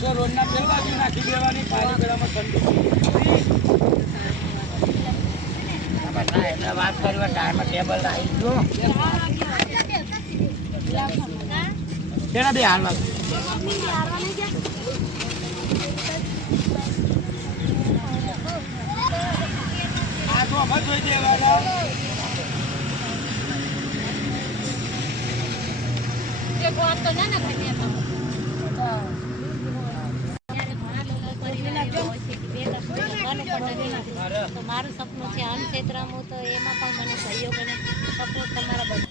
એકસો રોડના પેલ બાજુ નાખી દેવાની પાણી પેલામાં ઠંડુ વાત કરવા ટાઈમ ટેબલ રાખી દો તેના બે હાલમાં? આ તો અમે જોઈ દેવાના. તો મારું સપનું છે અન્ન ક્ષેત્રમાં તો એમાં પણ મને સહયોગ અને સપોર્ટ તમારા બધા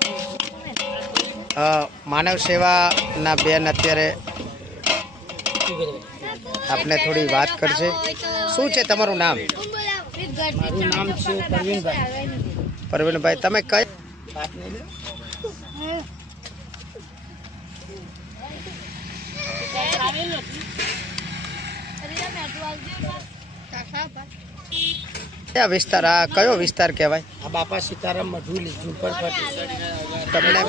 માનવ સેવાના બેન અત્યારે આપને થોડી વાત કરશે. શું છે તમારું નામ? મારું નામ છે પરવીનભાઈ. પરવીનભાઈ તમે કઈ કયા વિસ્તાર? આ કયો વિસ્તાર કહેવાય? આ બાપા સીતારામ મઢુલી ઝુંપડપટ્ટી. તમને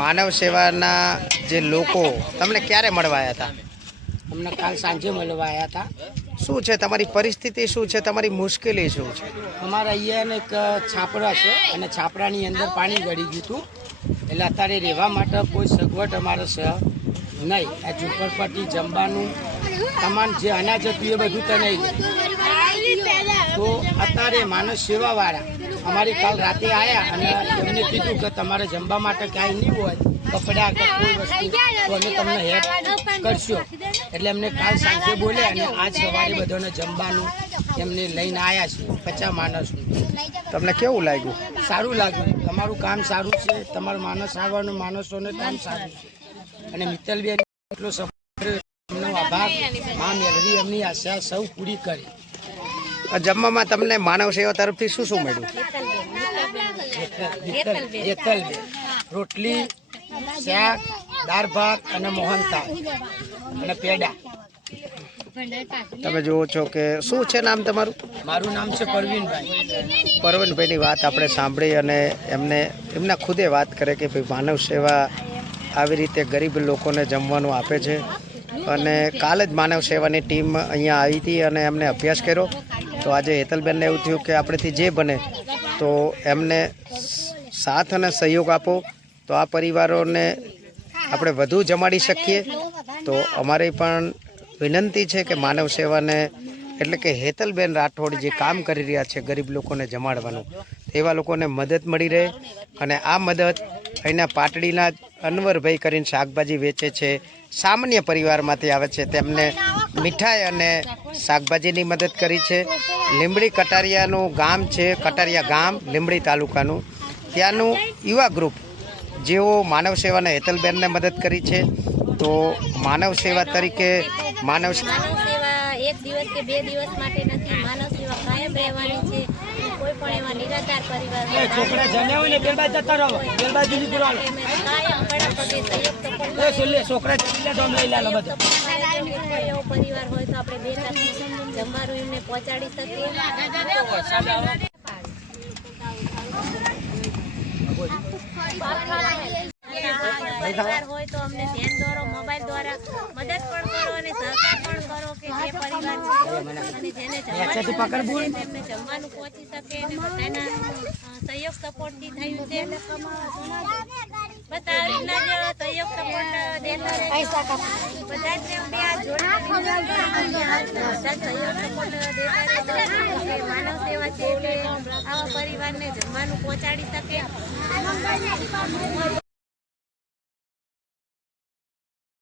માનવ સેવાના જે લોકો તમને ક્યારે મળવા આવ્યા હતા અમને કાલ સાંજે મળવા આવ્યા હતા શું છે? તમારી પરિસ્થિતિ શું છે? તમારી મુશ્કેલી શું છે? અમારા અહીંયા એક છાપરા છે અને છાપરાની અંદર પાણી ગળી ગયું હતું. એટલે અત્યારે રહેવા માટે કોઈ સગવડ અમારે છે નહીં. આ ઝુંપડપટ્ટી જમવાનું તમામ જે અનાજ હતું એ બધું તો નહીં તો અત્યારે માનવ સેવાવાળા અમારી કાલ રાતે આવ્યા અને એમને કીધું કે તમારે જમવા માટે કાંઈ નહીં હોય કપડાં કે કોઈ વસ્તુ તો અમે તમને હેલ્પ કરશો. એટલે એમને કાલ સાંજે બોલ્યા અને આજ સવારે બધાને જમવાનું એમને લઈને આવ્યા છે પચાસ માણસનું તમને કેવું લાગ્યું? સારું લાગ્યું. તમારું કામ સારું છે તમારું માણસ આવવાનું માણસોને કામ સારું છે. અને મિત્તલબેન એટલો સપોર્ટ એમનો આભાર. મા મેળવી એમની આશા સૌ પૂરી કરી. જમવામાં તમને માનવ સેવા તરફથી શું શું મળ્યું? હેતલબેન રોટલી શાક દાળ ભાત અને મોહનથાળ અને પેડા. તમે જુઓ છો કે શું છે નામ તમારું? મારું નામ છે પરવીનભાઈ. પરવીનભાઈની વાત આપણે સાંભળી અને એમને એમના ખુદે વાત કરે કે ભાઈ માનવ સેવા આવી રીતે ગરીબ લોકોને જમવાનું આપે છે. અને કાલે જ માનવ સેવાની ટીમ અહીંયા આવી હતી અને એમને અભ્યાસ કર્યો. તો આજે હેતલબેનને એવું થયું કે આપણેથી જે બને, તો એમને સાથ અને સહયોગ આપો. તો આ પરિવારોને આપણે વધુ જમાડી શકીએ. તો અમારી પણ વિનંતી છે કે માનવ સેવાને, એટલે કે હેતલબેન રાઠોડ જે કામ કરી રહ્યા છે ગરીબ લોકોને જમાડવાનું, એવા લોકોને મદદ મળી રહે. અને આ મદદ અહીંના પાટડીના અનવરભાઈ કરીને શાકભાજી વેચે છે. સામાન્ય પરિવારમાંથી આવે છે. તેમને મીઠાઈ અને શાકભાજીની મદદ કરી છે. લીંબડી કટારિયાનું ગામ છે, કટારિયા ગામ, લીંબડી તાલુકાનું. ત્યાંનું યુવા ગ્રુપ, જેઓ માનવ સેવાના હેતલબેનને મદદ કરી છે. તો માનવ સેવા તરીકે માનવ સેવા એક દિવસ કે બે દિવસ માટે નથી, માનવ સેવા કાયમ રહેવાની છે. કોઈ પણ એવા નિરાધાર પરિવાર છોકરા જમ્યા હોય ને જતા રહો છોકરા એવો પરિવાર હોય તો આપણે બે જમવાનું એમને પહોંચાડી શકીએ. પરિવાર હોય તો અમને ધ્યાન દોરો મોબાઈલ દ્વારા મદદ પણ કરો અને સહકાર પણ કરો કે જે પરિવાર છે પકડ જમવાનું પહોંચી શકે અને બધાના સહયોગ સપોર્ટથી થયું છે. બસ રીતના સહયોગ સપોર્ટ દેતા બધા જ બે બધા સહયોગ સપોર્ટ દેતા માનવ સેવા છે એટલે આવા પરિવારને જમવાનું પહોંચાડી શકે.